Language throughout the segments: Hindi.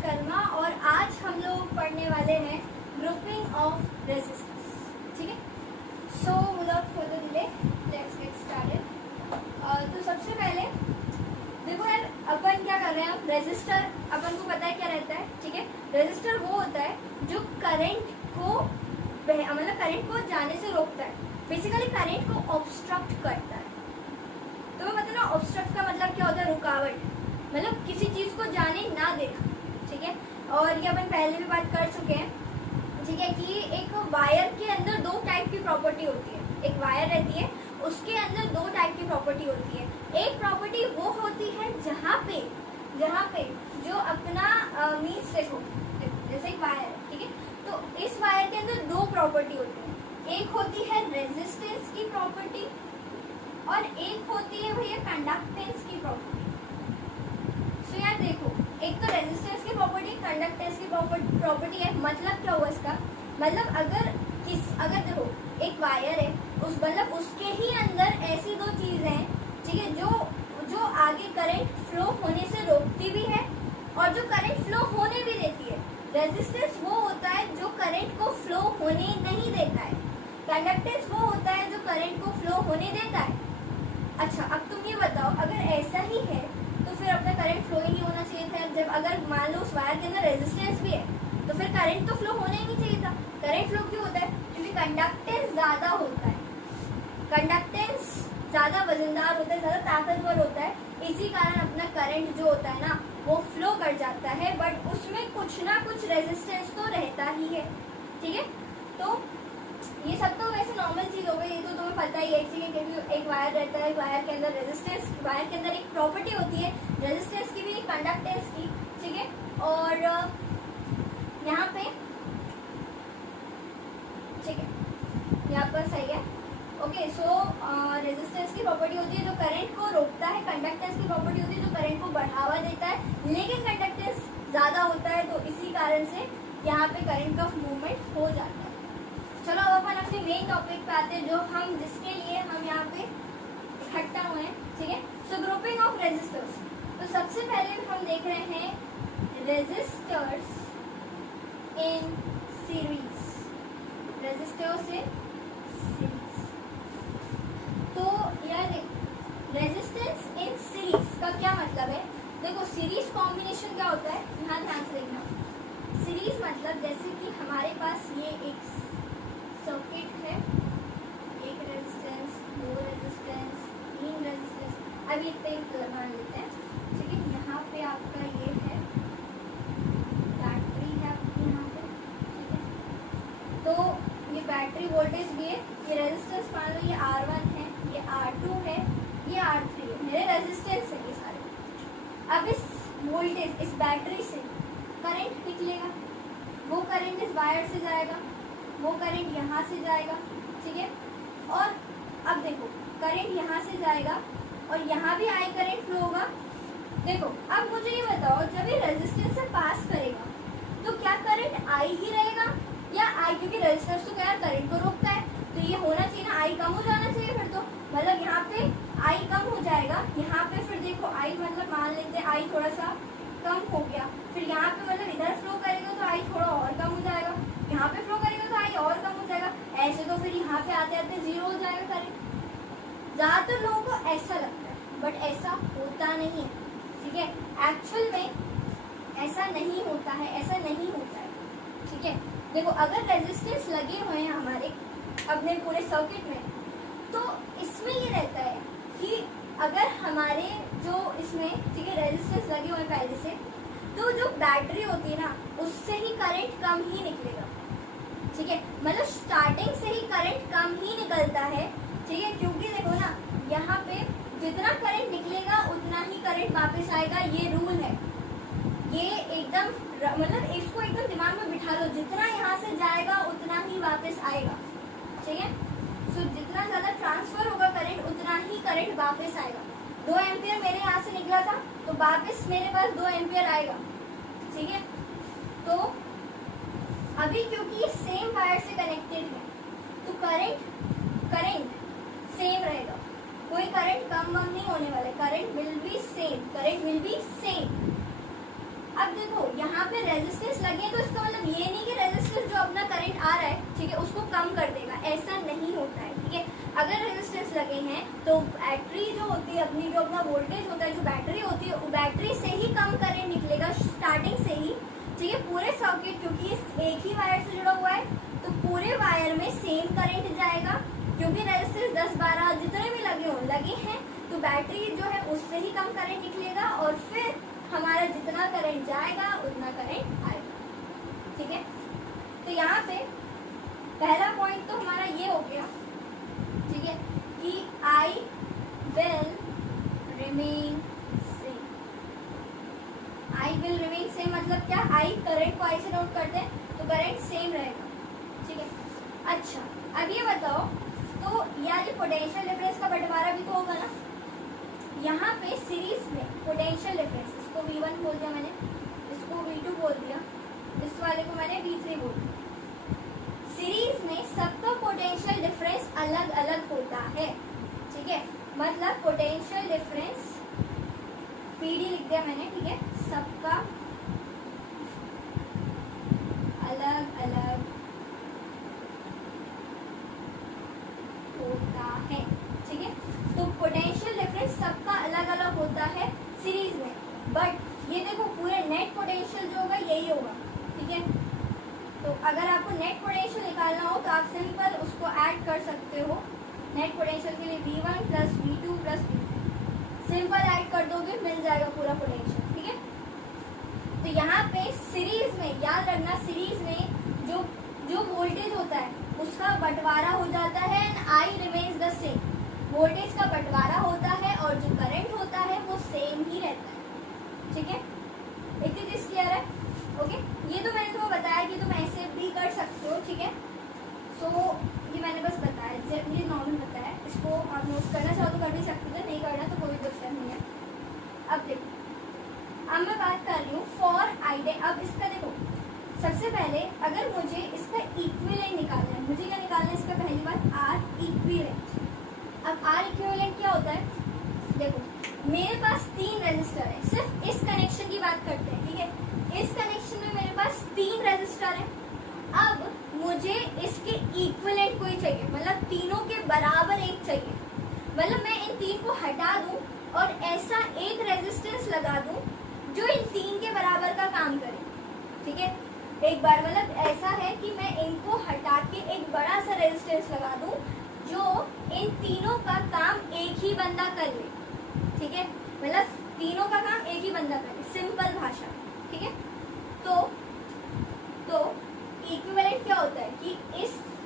विश्वकर्मा और आज हम लोग पढ़ने वाले हैं ग्रुपिंग ऑफ रेजिस्टेंस। ठीक है, so without further delay let's get started. तो सबसे पहले देखो यार, अपन क्या कर रहे हैं, रेजिस्टर अपन को पता है क्या रहता है। ठीक है, रेजिस्टर वो होता है जो करंट को मतलब करंट को जाने से रोकता है, बेसिकली करंट को ऑब्स्ट्रक्ट करता है। तो मैं बता ना, ऑब्स्ट्रक्ट का मतलब क्या होता है, रुकावट, मतलब किसी चीज को जाने ना देना। ठीक है, और ये अपन पहले भी बात कर चुके हैं। ठीक है, कि एक वायर के अंदर दो टाइप की प्रॉपर्टी होती है। एक वायर रहती है, उसके अंदर दो टाइप की प्रॉपर्टी होती है। एक प्रॉपर्टी वो होती है जहाँ पे जो अपना मीन्स देखो, जैसे एक वायर है, ठीक है, तो इस वायर के अंदर दो प्रॉपर्टी होती है। एक होती है रेजिस्टेंस की प्रॉपर्टी और एक होती है भैया कंडक्टेंस की प्रॉपर्टी। सो यार देखो, एक तो रेजिस्टेंस की प्रॉपर्टी, कंडक्टेंस की प्रॉपर्टी है। मतलब क्या हुआ इसका, मतलब अगर देखो एक वायर है, उस मतलब उसके ही अंदर ऐसी दो चीजें हैं, ठीक है, जो आगे करंट फ्लो होने से रोकती भी है और जो करंट फ्लो होने भी देती है। रेजिस्टेंस वो होता है जो करंट को फ्लो होने नहीं देता है, कंडक्टेंस वो होता है जो करंट को फ्लो होने देता है। अच्छा, अब तुम ये बताओ, अगर ऐसा ही है तो फिर अपना करंट फ्लो ही नहीं होना चाहिए था। जब अगर मान लो उस वायर के अंदर रेजिस्टेंस भी है तो फिर करंट तो फ्लो होना ही नहीं चाहिए था। करंट फ्लो क्यों होता है, क्योंकि कंडक्टेंस ज्यादा होता है, कंडक्टेंस ज्यादा वजनदार होता है, ज्यादा ताकतवर होता है। इसी कारण अपना करंट जो होता है ना, वो फ्लो कर जाता है, बट उसमें कुछ ना कुछ रेजिस्टेंस तो रहता ही है। ठीक है, तो ये सब तो वैसे नॉर्मल चीज हो गई, ये तो तुम्हें पता ही है। ठीक है, क्योंकि एक वायर रहता है, वायर के अंदर रेजिस्टेंस, वायर के अंदर एक प्रॉपर्टी होती है रेजिस्टेंस की भी, कंडक्टेंस की। ठीक है, और यहाँ पे ठीक है, यहाँ पर सही है। ओके, सो रेजिस्टेंस की प्रॉपर्टी होती है जो करंट को रोकता है, कंडक्टेंस की प्रॉपर्टी होती है जो करंट को बढ़ावा देता है, लेकिन कंडक्टेंस ज्यादा होता है, तो इसी कारण से यहाँ पे करंट का मूवमेंट हो जाता है। चलो अब अपन अपने मेन टॉपिक पे आते हैं, जो हम जिसके लिए हम यहाँ पे इकट्ठा हुए हैं। ठीक है, सो ग्रुपिंग ऑफ रेजिस्टर्स। तो सबसे पहले हम देख रहे हैं resistors in series, resistors in series. तो यार देखो, रेजिस्टेंस इन सीरीज का क्या मतलब है। देखो, सीरीज कॉम्बिनेशन क्या होता है, यहाँ ध्यान से देखना। सीरीज मतलब जैसे कि हमारे पास ये एक सर्किट है, एक रेजिस्टेंस, दो रेजिस्टेंस, तीन रेजिस्टेंस। अब ये पेंट मान लेते हैं। ठीक है, यहाँ पे आपका ये है बैटरी है आपकी यहाँ पे। ठीक है, तो ये बैटरी वोल्टेज भी है, ये रेजिस्टेंस मान लो ये R1 है, ये R2 है, ये R3 है, मेरे रेजिस्टेंस है ये सारे। अब इस वोल्टेज, इस बैटरी से करंट निकलेगा, वो करंट इस वायर से जाएगा, वो करंट यहाँ से जाएगा। ठीक है, और अब देखो करंट यहाँ से जाएगा और यहाँ भी आई करंट फ्लो होगा। देखो, अब मुझे ये बताओ, जब ये रेजिस्टेंस से पास करेगा तो क्या करंट आई ही रहेगा या आई, क्योंकि रेजिस्टेंस तो क्या करंट को रोकता है, तो ये होना चाहिए ना, आई कम हो जाना चाहिए फिर तो। मतलब यहाँ पे आई कम हो जाएगा, यहाँ पे फिर देखो आई मतलब मान लेते हैं आई थोड़ा सा कम हो गया, फिर यहाँ पे मतलब इधर फ्लो करेगा तो आई थोड़ा और कम हो जाएगा, यहाँ पे फ्लो करेगा तो आई और कम हो जाएगा, ऐसे तो फिर यहाँ पे आते आते जीरो हो जाएगा करंट। ज्यादातर लोगों को ऐसा लगता है, बट ऐसा होता नहीं है। ठीक है, एक्चुअल में ऐसा नहीं होता है, ऐसा नहीं होता है। ठीक है, देखो अगर रेजिस्टेंस लगे हुए हैं हमारे अपने पूरे सर्किट में, तो इसमें ये रहता है कि अगर हमारे जो इसमें, ठीक है, रेजिस्टेंस लगे हुए पहले से, तो जो बैटरी होती है ना, उससे ही करंट कम ही निकलेगा। ठीक है, मतलब स्टार्टिंग से ही करंट कम ही निकलता है। ठीक है, क्योंकि देखो ना, यहाँ पे जितना करंट निकलेगा उतना ही करंट वापस आएगा, ये रूल है। ये एकदम मतलब इसको एकदम दिमाग में बिठा लो, जितना यहाँ से जाएगा उतना ही वापस आएगा। ठीक है, सो जितना ज्यादा ट्रांसफर होगा करंट, उतना ही करंट वापस आएगा। 2 एम्पियर मेरे यहाँ से निकला था तो वापस मेरे पास 2 एम्पियर आएगा। ठीक है, तो अभी क्योंकि ये सेम वायर से कनेक्टेड है तो करंट सेम रहेगा, कोई करंट कम नहीं होने वाला है, current will be same, current will be same. अब देखो यहाँ पे रेजिस्टेंस लगे तो इसका मतलब ये नहीं कि रेजिस्टेंस जो अपना करंट आ रहा है, ठीक है, उसको कम कर देगा, ऐसा नहीं होता है, ठीक है। अगर रेजिस्टेंस लगे हैं तो बैटरी जो होती है अपनी, जो अपना वोल्टेज होता है, जो बैटरी होती है, वो बैटरी से ही कम करंट निकलेगा स्टार्टिंग से ही, ठीक है। पूरे सर्किट, क्योंकि एक ही वायर से जुड़ा हुआ है तो पूरे वायर में सेम करंट जाएगा, क्योंकि रेजिस्टेंस 10-12 जितने भी लगे हैं तो बैटरी जो है उससे ही कम करंट निकलेगा और फिर हमारा जितना करंट जाएगा उतना करंट आएगा, ठीक है। तो यहाँ पे पहला पॉइंट तो हमारा ये हो गया, ठीक है, कि I will remain same. I will remain same मतलब क्या, आई करंट को आई से नोट करते हैं तो करंट सेम रहेगा, ठीक है। अच्छा, अब ये बताओ, तो यार ये पोटेंशियल डिफरेंस का बंटवारा भी तो होगा ना। यहाँ पे सीरीज में पोटेंशियल डिफरेंस, इसको V1 बोल दिया मैंने, इसको V2 बोल दिया, इस वाले को मैंने V3 बोल दिया। सीरीज में सबका पोटेंशियल डिफरेंस अलग अलग होता है, ठीक है। मतलब पोटेंशियल डिफरेंस PD लिख दिया मैंने, ठीक है, सबका अलग अलग होता है, ठीक है। तो पोटेंशियल डिफरेंस सबका अलग अलग होता है सीरीज में, बट ये देखो पूरे नेट पोटेंशियल जो होगा यही होगा, ठीक है। तो अगर आपको नेट पोटेंशियल निकालना हो तो आप सिंपल उसको ऐड कर सकते हो। नेट पोटेंशियल के लिए V1 plus V2 plus V3 simple add कर दोगे, मिल जाएगा पूरा पोटेंशियल, ठीक है। तो यहाँ पे सीरीज में याद रखना, सीरीज में जो वोल्टेज होता है उसका बंटवारा हो जाता है and I remains the same. Voltage का बंटवारा होता है और जो करंट होता है वो सेम ही रहता है, ठीक है। इतनी चीज क्लियर है, ओके। ये तो मैंने तुम्हें बताया कि तुम ऐसे भी कर सकते हो, ठीक है। सो ये मैंने बस बताया, ये नॉर्मल बताया, इसको आप नोट करना चाहो तो कर भी सकते थे, नहीं करना तो कोई दिक्कत नहीं है। अब देखो, अब मैं बात कर रही हूँ फॉर आइडिया। अब इसका देखो, सबसे पहले अगर मुझे इसका इक्विवेलेंट निकालना है, मुझे क्या निकालना है इसका, पहली बात R इक्विवेलेंट। अब R इक्विवेलेंट क्या होता है, देखो मेरे पास 3 रेजिस्टर है, सिर्फ इस कनेक्शन की बात करते हैं, ठीक है। इस कनेक्शन में मेरे पास 3 रेजिस्टर है। अब मुझे इसके इक्विवेलेंट कोई चाहिए, मतलब तीनों के बराबर एक चाहिए। मतलब मैं इन 3 को हटा दूं और ऐसा एक रेजिस्टेंस लगा दूं जो इन 3 के बराबर का काम करे, ठीक है। एक बार मतलब ऐसा है कि मैं इनको हटा के एक बड़ा सा रेजिस्टेंस लगा दूं जो इन तीनों का काम एक ही बंदा कर ले, ठीक है। मतलब तीनों का काम एक ही बंदा कर ले, सिंपल भाषा, ठीक है। तो इक्विवेलेंट क्या होता है कि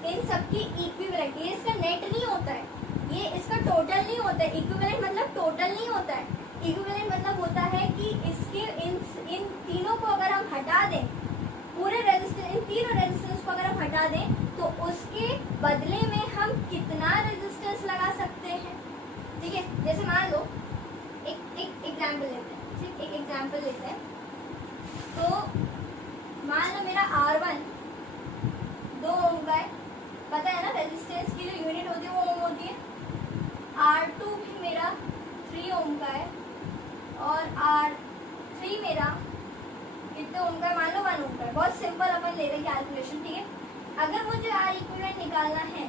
इन सबकी इक्विवेलेंट, ये इसका नेट नहीं होता है, ये इसका टोटल नहीं होता है। इक्विवेलेंट मतलब टोटल नहीं होता है, इक्विवेलेंट मतलब होता है कि इसके इन तीनों को अगर हम हटा दें, पूरे रेजिस्टेंस, इन तीनों रेजिस्टेंस को अगर हम हटा दें तो उसके बदले में हम कितना रेजिस्टेंस लगा सकते हैं, ठीक है। जैसे मान लो एक एग्जाम्पल लेते हैं, ठीक, एक एग्जाम्पल लेते हैं। तो मान लो मेरा R1 2 ओम का है, पता है ना रेजिस्टेंस की जो यूनिट होती है वो ओम होती है। R2 भी मेरा 3 ओम का है और R3 मेरा कितने ओम का है, मान लो 1 ओम का है। बहुत सिंपल अपन ले रहे हैं कैलकुलेशन, ठीक है। अगर मुझे R इक्विवेलेंट निकालना है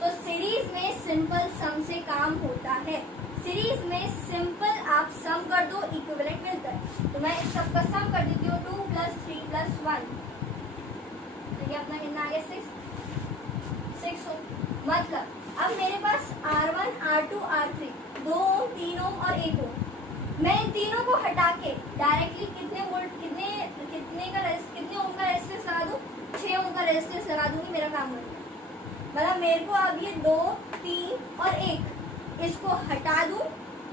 तो सीरीज में सिंपल सम से काम होता है। सीरीज में सिंपल आप सम कर दो, इक्विवेलेंट मिलता है। तो मैं इस सब का सम कर देती हूँ, 2 + 3 + 1, तो ये अपना कितना आ गया 6 ओम। मतलब अब मेरे पास R1 R2 R3 2 ओम 3 ओम और 1 ओम, मैं इन तीनों को हटा के डायरेक्टली कितने ओम का रेजिस्टेंस लगा दूं, 6 ओम का रेजिस्टेंस लगा दूंगी, मेरा काम हो गया। मतलब मेरे को अब ये 2 3 और 1 इसको हटा दूं,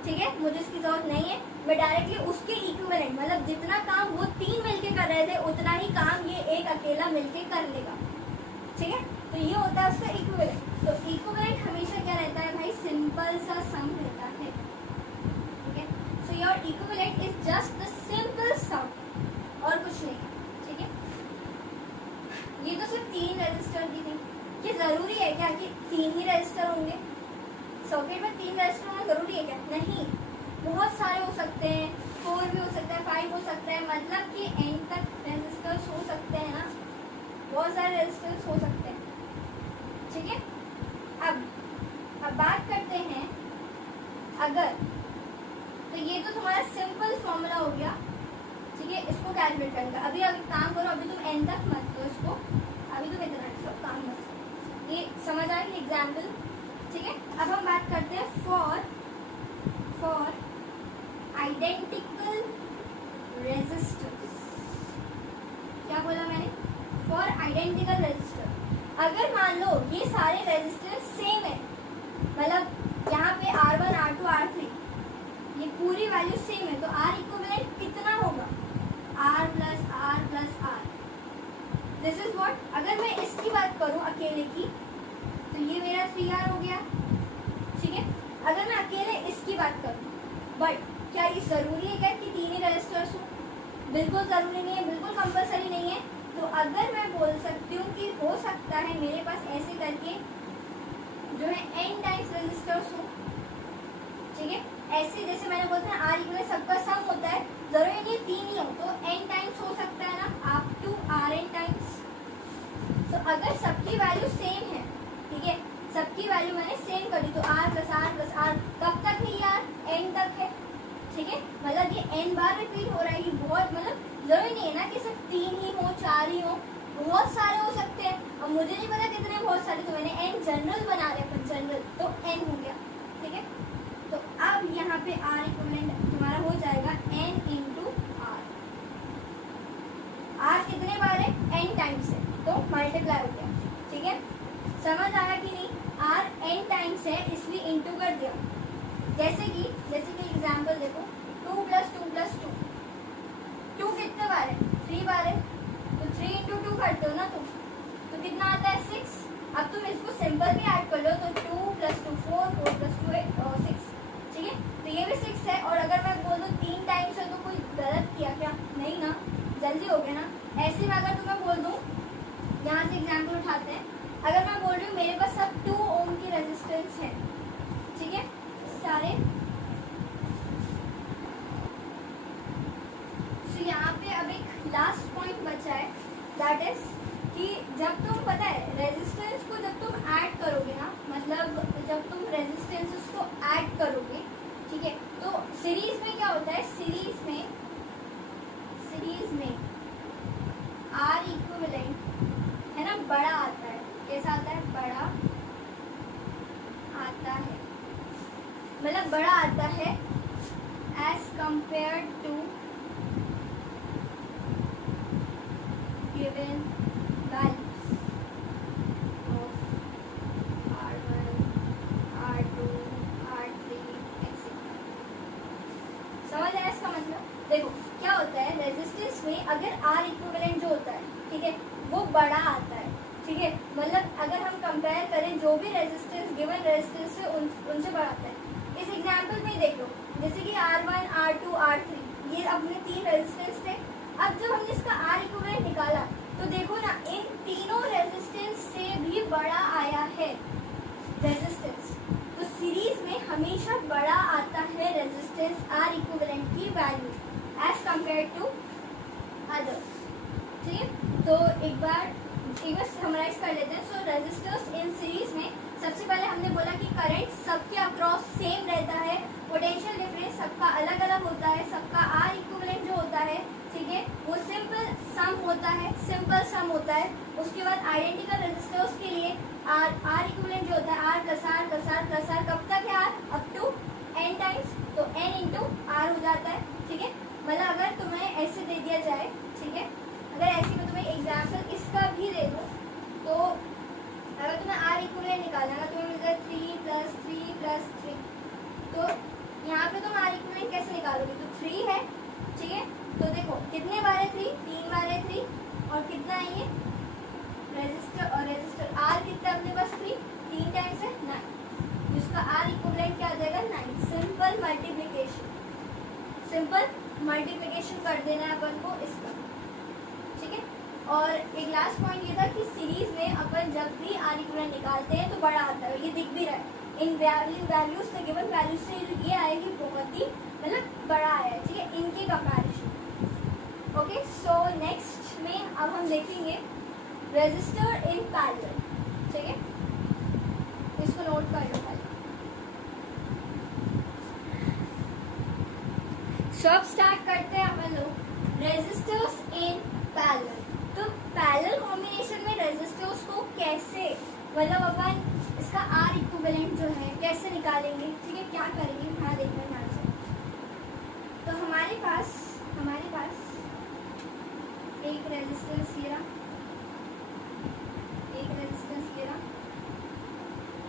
ठीक है, मुझे इसकी जरूरत नहीं है। मैं डायरेक्टली उसके इक्विवेलेंट, मतलब जितना काम वो 3 मिलके कर रहे थे उतना ही काम ये एक अकेला मिलके कर लेगा, ठीक है। तो ये होता है उसका इक्विवेलेंट। तो इक्विवेलेंट हमेशा क्या रहता है भाई, सिंपल सा सम रहता है, ठीक है। So your equivalent is just the simple सम और कुछ नहीं, ठीक है। ये तो सिर्फ 3 रेजिस्टर दी थी। ये जरूरी है क्या कि 3 ही रेजिस्टर होंगे सर्किट में? 3 रेजिस्टर होना जरूरी है क्या? नहीं, बहुत सारे हो सकते हैं, 4 भी हो सकता है, 5 हो सकता है, मतलब कि एंड तक रेजिस्टर्स हो सकते हैं ना, बहुत सारे रेजिस्टर्स हो सकते हैं, ठीक है। अब बात करते हैं अगर, तो ये तो तुम्हारा सिंपल फॉर्मूला हो गया, ठीक है, इसको कैलकुलेट करने का। अभी काम करो, अभी तुम एन तक मत लो इसको, अभी तुम इतना इसको काम मत करो, ये समझ आ गई एग्जाम्पल, ठीक है। अब हम बात करते हैं फॉर आइडेंटिकल रेजिस्टर्स। क्या बोला मैंने? For identical resistor. अगर मान लो ये सारे रेजिस्टर सेम है, मतलब यहाँ पे R1 R2 R3 ये पूरी वैल्यू सेम है, तो R इक्विवेलेंट कितना होगा? R plus R plus R। This is what. अगर मैं इसकी बात करूं अकेले की, तो ये मेरा 3R हो गया, ठीक है। अगर मैं अकेले इसकी बात करूं, बट क्या ये जरूरी है क्या कि 3 ही रजिस्टर्स हो? बिल्कुल जरूरी नहीं है, बिल्कुल कंपलसरी नहीं है। तो अगर मैं बोल सकती हूँ कि हो सकता है मेरे पास ऐसे करके जो है n टाइम्स रजिस्टर्स हो, ठीक है। ऐसे जैसे मैंने बोलता है R इक्वल सबका सम होता है, जरूरी नहीं 3 ही हो, तो n टाइम्स हो सकता है ना, अप टू Rn टाइम्स। तो अगर सबकी वैल्यू सेम है, ठीक है, सबकी वैल्यू मैंने सेम कर दी, तो R plus R plus R कब तक है यार? n तक है, ठीक है। मतलब ये n बार रिपीट हो रहा है, ये बहुत, मतलब जरूरी नहीं है ना कि सिर्फ 3 ही हो, 4 ही हो, बहुत सारे हो सकते हैं। अब मुझे नहीं पता कितने, बहुत सारे, तो मैंने n जनरल बना रहे हैं, जनरल, तो n हो गया, ठीक है। तो अब यहाँ पे R इक्विवेलेंट तुम्हारा हो जाएगा n इंटू R। R कितने बार है? n टाइम्स है, तो मल्टीप्लाई हो गया, ठीक है। समझ आया कि नहीं? R n टाइम्स है इसलिए इंटू कर दिया। जैसे कि एग्जाम्पल देखो, 2 प्लस 2 प्लस 2, 2 कितने बार है? 3 बार है, तो 3 इंटू 2 करते हो ना तुम, तो कितना आता है? 6। अब तुम इसको सिंपल भी ऐड कर लो, तो 2 प्लस 2 4, 4 प्लस 2 6, ठीक है। तो ये भी 6 है, और अगर मैं बोल दूँ 3 टाइम्स है, तो कोई गलत किया क्या? नहीं ना, जल्दी हो गया ना। ऐसे में अगर तुम्हें बोल दूँ, यहाँ से एग्जाम्पल उठाते हैं, अगर मैं बोल रही हूँ मेरे पास अब 2 ओम की रेजिस्टेंस है, ठीक है, सारे, तो यहाँ पे अब एक लास्ट पॉइंट बचा है, दैट इज कि जब तुम, पता है, रेजिस्टेंस को जब तुम ऐड करोगे ना, मतलब जब तुम रेजिस्टेंस को ऐड करोगे, ठीक है, तो सीरीज में क्या होता है? सीरीज में R इक्विवेलेंट है ना, बड़ा आता है। कैसा आता है? बड़ा आता है, मतलब बड़ा आता है as compare to given values of R1 R2 R3 etcetera. समझ आया इसका मतलब? देखो क्या होता है, रेजिस्टेंस में अगर R इक्विवेलेंट जो होता है, ठीक है, वो बड़ा आता है, ठीक है, मतलब अगर हम कंपेयर करें जो भी रेजिस्टेंस गिवन रेजिस्टेंस से उनसे बड़ा आता है। इस एग्जांपल में देख लो, जैसे कि R1 R2 R3 ये अपने 3 रेजिस्टेंस थे। अब जब हमने इसका R इक्विवेलेंट निकाला, तो देखो ना, इन तीनों रेजिस्टेंस से भी बड़ा आया है रेजिस्टेंस। तो सीरीज में हमेशा बड़ा आता है रेजिस्टेंस R इक्विवेलेंट की value as compare to others, ठीक है। तो एक बार समराइज कर लेते हैं। सो रेजिस्टर्स इन सीरीज में सबसे पहले हमने बोला कि करंट सबके अक्रॉस सेम रहता है, पोटेंशियल डिफरेंस सबका अलग अलग होता है, सबका R इक्विवेलेंट जो होता है, ठीक है, वो सिंपल सम होता है, सिंपल सम होता है। उसके बाद आइडेंटिकल रेजिस्टर्स के लिए R इक्विवेलेंट जो होता है R plus R plus R plus R, कब तक है R? Up to n times, तो n इंटू R हो जाता है, ठीक है। मतलब अगर तुम्हें ऐसे दे दिया जाए, ठीक है, अगर ऐसे में तुम्हें एग्जाम्पल इसका भी दे दूँ, तो अगर तुम्हें R इक्विवेलेंट निकालना है, तुम्हें मिलता है 3 प्लस 3 प्लस 3, तो यहाँ पे तुम R इक्विवेलेंट कैसे निकालोगे? तो 3 है, ठीक है, तो देखो कितने बार है 3 बार है 3, और कितना है ये रेजिस्टर, और रेजिस्टर R कितना अपने पास 3 टाइम्स है 9, जिसका R इक्विवेलेंट क्या आ जाएगा? 9। सिंपल मल्टीप्लिकेशन कर देना है अपन को इसका, ठीक है। और एक लास्ट पॉइंट ये था कि सीरीज में अपन जब भी R इक्विवेलेंट निकालते हैं तो बड़ा आता है, ये दिख भी रहा है इन वैल्यूज से, गिवन वैल्यूज से ये आएगी बहुत ही मतलब बड़ा है, ठीक है, इनके कंपैरिजन। ओके, सो नेक्स्ट में अब हम देखेंगे रेजिस्टर इन पैरेलल, ठीक है, इसको नोट कर लो पहले। सो अब स्टार्ट करते हैं अपन लोग रेजिस्टर्स इन पैरेलल। तो पैरेलल कॉम्बिनेशन में रेजिस्टर्स को कैसे, मतलब अपन इसका आर इक्विवेलेंट जो है कैसे निकालेंगे, ठीक है, क्या करेंगे, हाँ देखना ध्यान से। तो हमारे पास एक रेजिस्टेंस ये रहा, एक रेजिस्टेंस ये रहा,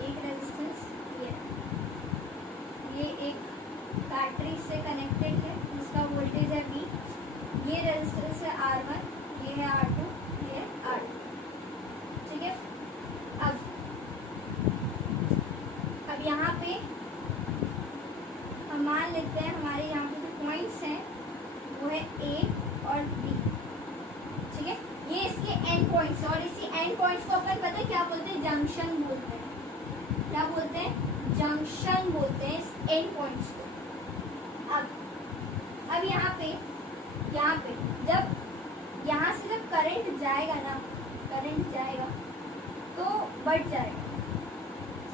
एक रेजिस्टेंस ये रहा। ये एक बैटरी से कनेक्टेड है जिसका वोल्टेज है V। ये रेजिस्टेंस है R1, ये है R2, ये है R2, ठीक है। अब यहाँ पे हम मान लेते हैं हमारे यहाँ पे जो पॉइंट्स हैं वो है A और B, ठीक है। ये इसके एंड पॉइंट्स, और इसी एंड पॉइंट्स को अपन पता है क्या बोलते हैं, जंक्शन बोलते हैं। क्या बोलते हैं, जंक्शन बोलते हैं इस एंड पॉइंट्स को। अब यहाँ पे जब यहाँ से जब करंट जाएगा ना, करंट जाएगा तो बढ़ जाएगा,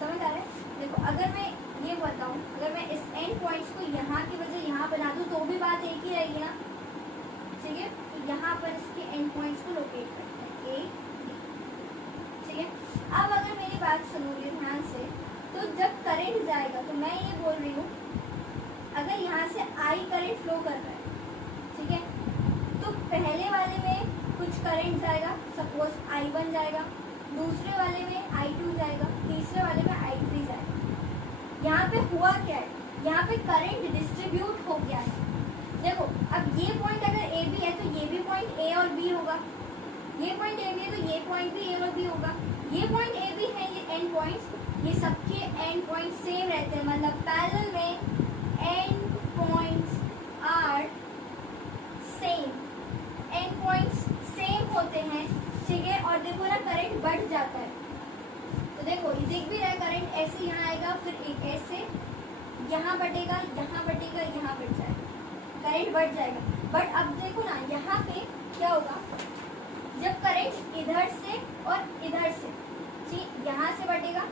समझ आ रहा है। देखो अगर मैं ये बताऊँ, अगर मैं इस एंड पॉइंट्स को यहाँ की वजह यहाँ बना दूँ तो भी बात एक ही रहेगी ना, ठीक है। तो यहाँ पर इसके एंड पॉइंट्स को लोकेट करते हैं A, B, ठीक है। अब अगर मेरी बात सुनोगे ध्यान से, तो जब करंट जाएगा तो मैं ये बोल रही हूँ अगर यहाँ से I करंट फ्लो कर रहा है, ठीक है, तो पहले वाले में कुछ करंट जाएगा, सपोज I1 जाएगा, दूसरे वाले में I2 जाएगा, तीसरे वाले में I3 जाएगा। यहाँ पे हुआ क्या है, यहाँ पे करंट डिस्ट्रीब्यूट हो गया है। देखो अब ये पॉइंट अगर A B है तो ये भी पॉइंट A और B होगा, ये पॉइंट A B है तो ये पॉइंट भी A और B होगा। ये पॉइंट A B है, ये एंड पॉइंट्स, ये सबके एंड पॉइंट सेम रहते हैं, मतलब पैरेलल में end points are same, and points same होते हैं, ठीक है। और देखो ना करंट बढ़ जाता है, तो देखो ये दिख भी रहा है, करंट ऐसे यहाँ आएगा, फिर एक ऐसे यहाँ बढ़ेगा, यहाँ बढ़ेगा, यहाँ बढ़ जाएगा, करंट बढ़ जाएगा। बट अब देखो ना यहाँ पे क्या होगा, जब करंट इधर से और इधर से, ठीक, यहाँ से बढ़ेगा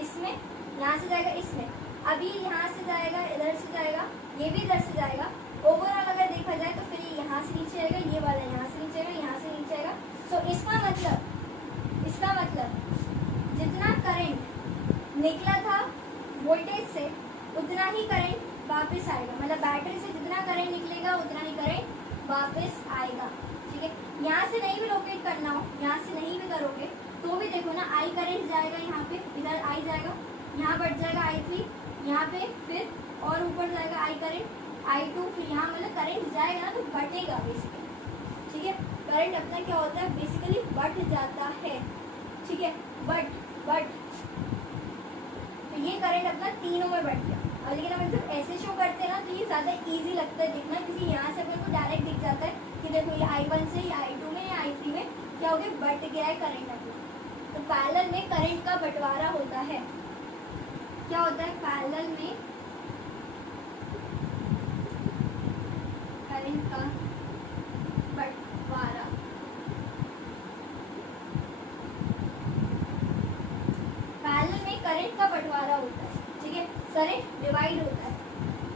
इसमें, यहाँ से जाएगा इसमें, अभी यहाँ से जाएगा, इधर से जाएगा, ये भी इधर से जाएगा। ओवरऑल अगर देखा जाए तो फिर ये यहाँ से नीचे आएगा, ये वाला यहाँ से नीचे आएगा, यहाँ से नीचे आएगा। सो इसका मतलब जितना करंट निकला था वोल्टेज से उतना ही करंट वापस आएगा, मतलब बैटरी से जितना करंट निकलेगा उतना ही करंट वापस आएगा, ठीक है। यहाँ से नहीं भी लोकेट करना हो, यहाँ से नहीं भी करोगे तो भी देखो ना I करंट जाएगा, यहाँ पे इधर I जाएगा, यहाँ बढ़ जाएगा I3, यहाँ पे फिर और ऊपर जाएगा I करंट, I2, फिर यहाँ मतलब करंट जाएगा ना तो बढ़ेगा बेसिकली, ठीक है। करंट अपना क्या होता है, बेसिकली बढ़ जाता है, ठीक है। बट तो ये करंट अपना तीनों में बढ़ गया। और लेकिन हम जब ऐसे शो करते हैं ना तो ये ज़्यादा इजी लगता है देखना, क्योंकि यहाँ से अपन को डायरेक्ट दिख जाता है कि देखो ये I1 से या I2 में या I3 में क्या हो गया, बढ़ गया है करंट अपना। तो पैरेलल में करंट का बंटवारा होता है, क्या होता है पैरेलल में करंट का बंटवारा, पैरेलल में करंट का बंटवारा होता है, ठीक है, करंट डिवाइड होता है।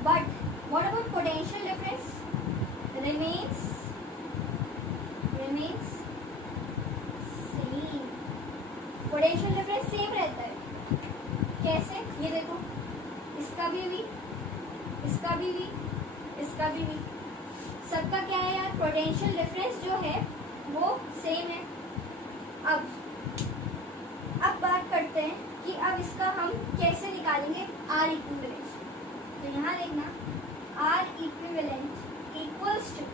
But what about potential difference, remains same, potential difference same रहता है। कैसे, ये देखो, इसका भी V, इसका भी V, इसका भी V, सबका क्या है यार, पोटेंशियल डिफरेंस जो है वो सेम है। अब बात करते हैं कि अब इसका हम कैसे निकालेंगे R इक्विवेलेंट। तो यहाँ देखना R इक्विवेलेंट इक्वल्स टू,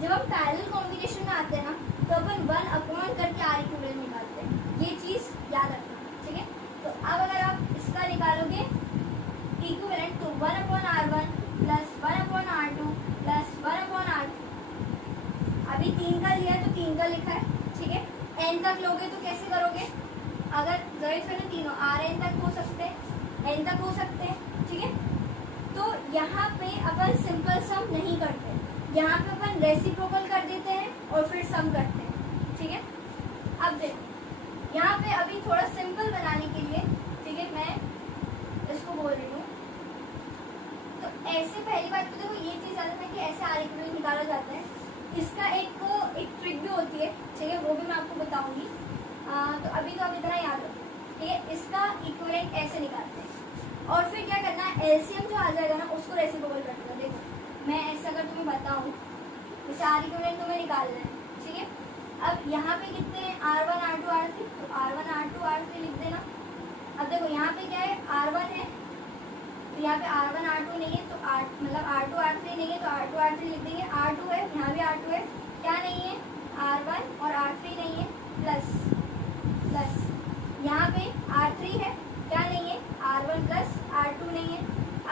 जब हम पैरेलल कॉम्बिनेशन में आते हैं ना तो अपन 1 करके R इक्विवेलेंट निकालते हैं, ये चीज याद रखना, ठीक है। तो अब अगर आप इसका निकालोगे इक्विवेलेंट तो 1/R1 plus 1/R2 plus 1/R3, अभी 3 का लिया तो 3 का लिखा है, ठीक है। n तक लोगे तो कैसे करोगे, अगर जरूरत है ना तीनों Rn तक हो सकते हैं, n तक हो सकते हैं, ठीक है। तो यहाँ पे अपन सिंपल सम नहीं करते, यहाँ पे अपन रेसिप्रोकल कर देते हैं और फिर सम करते हैं, ठीक है। अब देखो यहाँ पे अभी थोड़ा सिंपल बनाने के लिए, ठीक है, मैं इसको बोल रही हूँ। तो ऐसे पहली बात तो देखो ये चीज़ याद है कि ऐसे आर इक्विवेलेंट निकाला जाता है। इसका एक ट्रिक भी होती है, ठीक है, वो भी मैं आपको बताऊंगी। तो अभी तो आप इतना याद रखो, ठीक है। इसका इक्विवेलेंट ऐसे निकालते हैं और फिर क्या करना है, एलसीएम जो आ जाएगा ना उसको रेसिप्रोकल कर देना। देखो मैं ऐसा अगर तुम्हें बताऊँ, जैसे आर इक्विवेलेंट तुम्हें निकालना है, ठीक है। अब यहाँ पे कितने हैं, R1 R2 R3, तो R1 R2 R3 लिख देना। अब देखो यहाँ पे क्या है, R1 है, तो यहाँ पे R1 R2 नहीं है, तो मतलब R2 R3 नहीं है, तो R2 R3 लिख देंगे। R2 है, यहाँ भी R2 है, क्या नहीं है, R1 और R3 नहीं है, प्लस प्लस यहाँ पे R3 है, क्या नहीं है, R1 प्लस R2 नहीं है।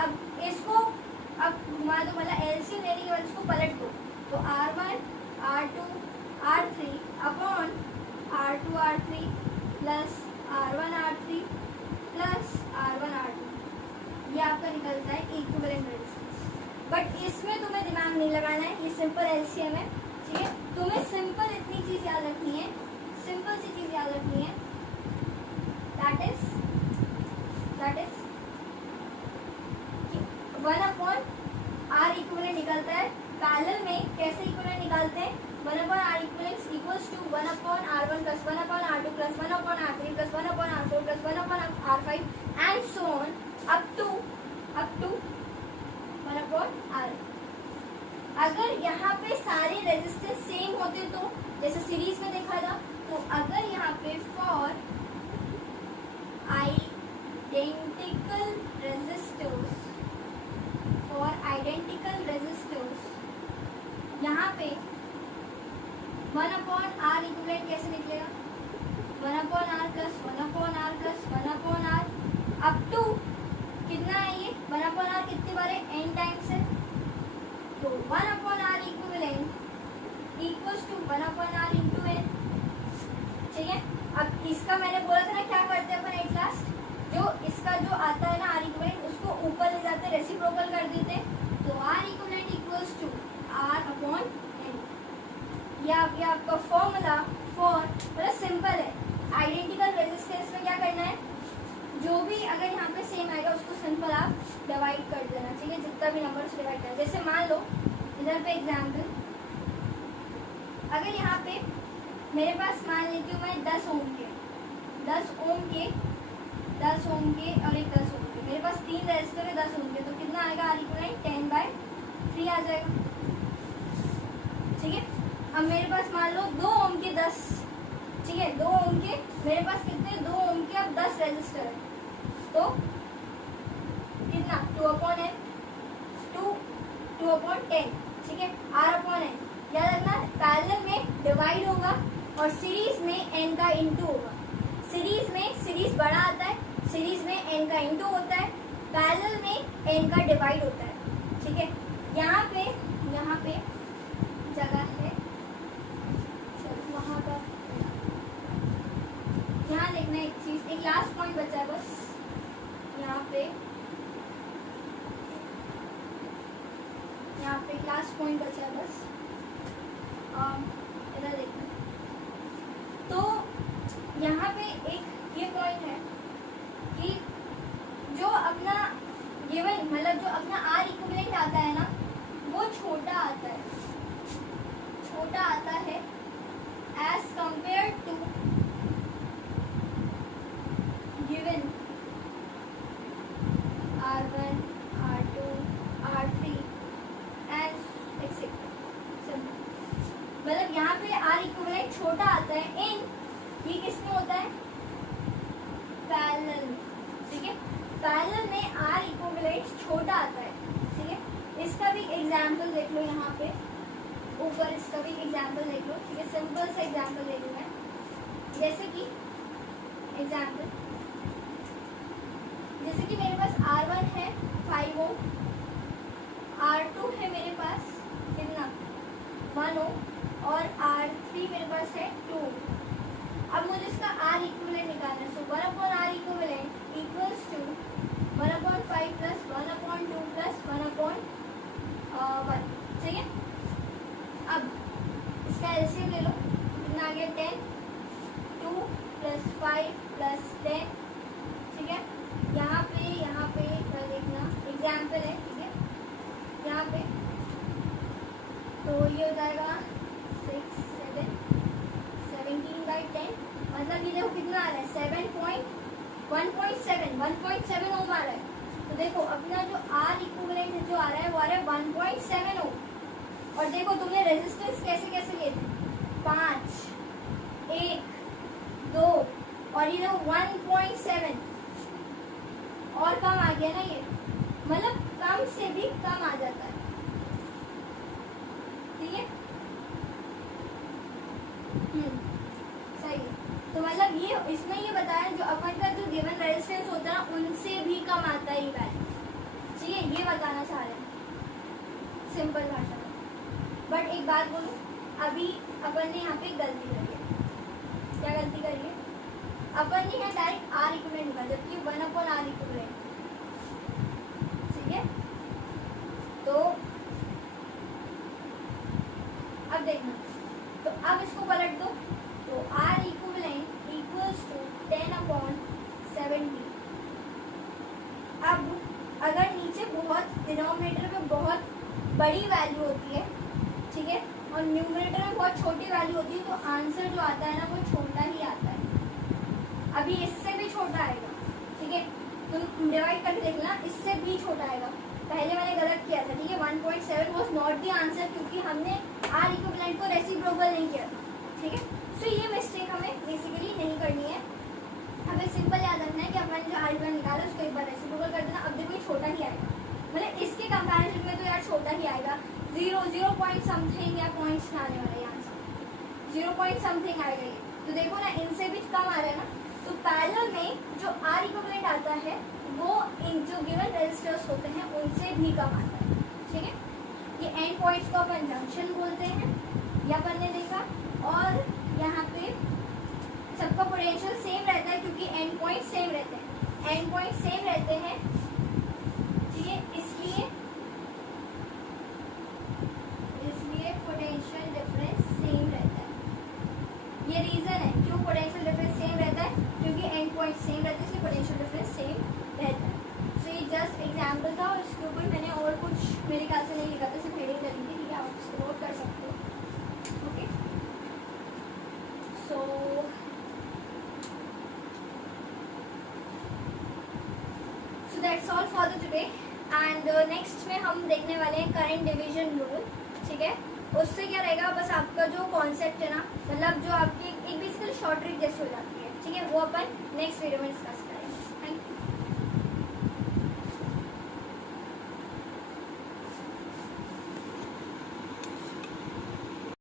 अब इसको अब घुमा दो, मतलब एलसीएम लेने के बाद इसको पलट दो, तो R1 R2 R3 upon R2 R3 plus R1 R3 plus R1 R2, ये आपका निकलता है इक्विवेलेंट रेजिस्टेंस। बट इसमें तुम्हें दिमाग नहीं लगाना है, ये सिंपल एलसीएम है, ठीक है। तुम्हें सिंपल इतनी चीज याद रखनी है, सिंपल सी चीज याद रखनी है, दैट इज 1/R इक्विवेलेंट निकलता है। पैरेलल में कैसे इक्विवेलेंट निकालते हैं, 1/R equivalent equals to 1/R1 plus 1/R2 plus 1/R3 plus 1/R4 plus 1/R5 and so on up to 1/R। अगर यहाँ पे सारे रेजिस्टेंस सेम होते तो जैसे सीरीज में देखा था, तो अगर यहाँ पे फॉर आइडेंटिकल रेजिस्टर्स यहाँ पे 1/R इक्विवेलेंट कैसे निकलेगा, 1/R plus 1/R plus 1/R up to कितना है ये, 1/R कितनी बार है, n टाइम्स है, तो 1/R equivalent equals to 1/R into n, ठीक है। अब इसका मैंने बोला था ना क्या करते हैं अपन एट लास्ट, जो इसका जो आता है ना आर इक्विवेलेंट उसको ऊपर ले जाते हैं, रेसिप्रोकल कर देते हैं, तो R equivalent equals to R upon n। ये आपका फॉर्मूला फॉर, मतलब सिंपल है। आइडेंटिकल रेजिस्टेंस में क्या करना है, जो भी अगर यहाँ पे सेम आएगा उसको सिंपल आप डिवाइड कर देना, ठीक है, जितना भी नंबर से डिवाइड करना। जैसे मान लो इधर पे एग्जाम्पल, अगर यहाँ पे मेरे पास मान लेती हूँ मैं 10 ओम के और एक 10 ओम के, मेरे पास 3 रेजिस्टर है 10 ओम के, तो कितना आएगा आर इक्विवेलेंट 10/3 आ जाएगा, ठीक है। अब मेरे पास मान लो 2 ओम के 10, ठीक है, 2 ओम के मेरे पास कितने, 2 ओम के अब 10 रेजिस्टर है, तो कितना 2/n 2/10, ठीक है, R/n। याद रखना पैरेलल में डिवाइड होगा और सीरीज में n का इंटू होगा। सीरीज बड़ा आता है, सीरीज में n का इंटू होता है, पैरेलल में n का डिवाइड होता है, ठीक है। यहाँ पे जगह है, चलो वहाँ का यहाँ देखना एक चीज, एक लास्ट पॉइंट बचा है बस, यहाँ पे लास्ट पॉइंट बचा है बस, इधर देखना। तो यहाँ पे एक ये पॉइंट है कि जो अपना गिवन, मतलब जो अपना आर इक्विवेलेंट आता है ना, वो छोटा आता है as compare to given R1 R2 R3 and etcetera. मतलब यहाँ पे आर इक्विवेलेंट छोटा आता है इन, ये किसमें होता है, पैरेलल, ठीक है। पैरेलल में आर इक्विवेलेंट छोटा आता है, ठीक है। इसका भी एग्जाम्पल देख लो, यहाँ पे ऊपर इसका भी एग्जाम्पल देख लो, ठीक है। सिंपल सा एग्जाम्पल ले लूँ मैं, जैसे कि एग्जाम्पल, जैसे कि मेरे पास R1 है 5 ओम, R2 है मेरे पास कितना 1 ओम और R3 मेरे पास है 2 ओम। अब मुझे इसका R इक्विवेलेंट निकालना है, सो 1/R equivalent equals to 1/5 plus 1/2 plus 1/1, ठीक है। अब इसका एलसीएम ले लो, कितना आ गया 10, 2 + 5 + 10, ठीक है। यहाँ पे कर देखना, एग्जाम्पल है, ठीक है। यहाँ पे तो ये हो जाएगा 6, 7, 17/10, मतलब ये देखो कितना आ रहा है 1.7 ओम आ रहा है। तो देखो अपना जो आर इक्विवेलेंट जो आ रहा है वो आ रहा है 1.7 ओम। और देखो तुमने रेजिस्टेंस कैसे कैसे लिए थे, 5, 1, 2 और ये देखो 1.7 और कम आ गया ना, ये मतलब कम से भी कम आ जाता है, ठीक है। सही है। तो मतलब ये इसमें ये बताया जो अपन का जो गिवन रेजिस्टेंस होता है ना उनसे भी कम आता है ये वैल्यू, ठीक है, ये बताना चाह रहे हैं सिंपल भाषा में। बट एक बात बोलूं, अभी अपन ने यहाँ पे गलती करी है। क्या गलती करी है? अपन ने यहाँ डायरेक्ट आर इक्विवेलेंट निकाला, जबकि 1/r इक्विवेलेंट, ठीक है। तो अब देखना, तो अब इसको पलट दो, तो आर इक्विवेलेंट इक्वल्स टू 10/70। अब अगर नीचे बहुत डिनोमिनेटर में बहुत बड़ी वैल्यू होती है, ठीक है, और न्यूमरेटर में बहुत छोटी वैल्यू होती है, तो आंसर जो आता है ना वो छोटा ही आता है। अभी इससे भी छोटा आएगा, ठीक है, तुम डिवाइड करके देखना, इससे भी छोटा आएगा। पहले मैंने गलत किया था, ठीक है, 1.7 वॉज नॉट द आंसर, क्योंकि हमने आर इक्विवेलेंट को रेसिप्रोकल नहीं किया था, ठीक है। सो ये मिस्टेक हमें बेसिकली नहीं करनी है। हमें सिंपल याद रखना है कि अपन जो आर इक्विवेलेंट निकाला उसको एक बार रेसिप्रोकल कर देना। अब देखो ये छोटा ही आएगा, मतलब इसके कंपैरिजन में तो यार छोटा ही आएगा। 0 पॉइंट समथिंग या पॉइंट्स में आने वाला है आंसर, 0 पॉइंट समथिंग आएगा ये। तो देखो ना, इनसे भी कम आ रहा है ना। तो पैरेलल में जो आर इक्विवेलेंट आता है वो इन जो गिवन रेजिस्टर्स होते हैं उनसे भी कम आता है, ठीक है। ये एंड पॉइंट्स को अपन जंक्शन बोलते हैं, या अपन ने देखा। और यहाँ पे सबका पोटेंशियल सेम रहता है क्योंकि एंड पॉइंट सेम रहते हैं, एंड पॉइंट सेम रहते हैं, ठीक है। इसलिए पोटेंशियल डिफरेंस सेम रहता है। ये रीजन है क्यों पोटेंशियल डिफरेंस सेम रहता है, क्योंकि एंड पॉइंट सेम रहते हैं, इसलिए पोटेंशियल डिफरेंस सेम रहता है। तो ये जस्ट एग्जाम्पल था, और इसके ऊपर मैंने और कुछ मेरे ख्याल से नहीं लिखा था, सिर्फ हेडिंग कर दी थी, ठीक है, आप इसको नोट कर सकते हो, okay. So that's all for the today. And next में हम देखने वाले हैं करंट डिवीजन रूल, ठीक है। उससे क्या रहेगा, बस आपका जो कॉन्सेप्ट है ना, मतलब जो आपकी एक बेसिकली शॉर्ट ट्रिक जैसे हो जाती है, ठीक है, वो अपन नेक्स्ट वीडियो में डिस्कस करेंगे।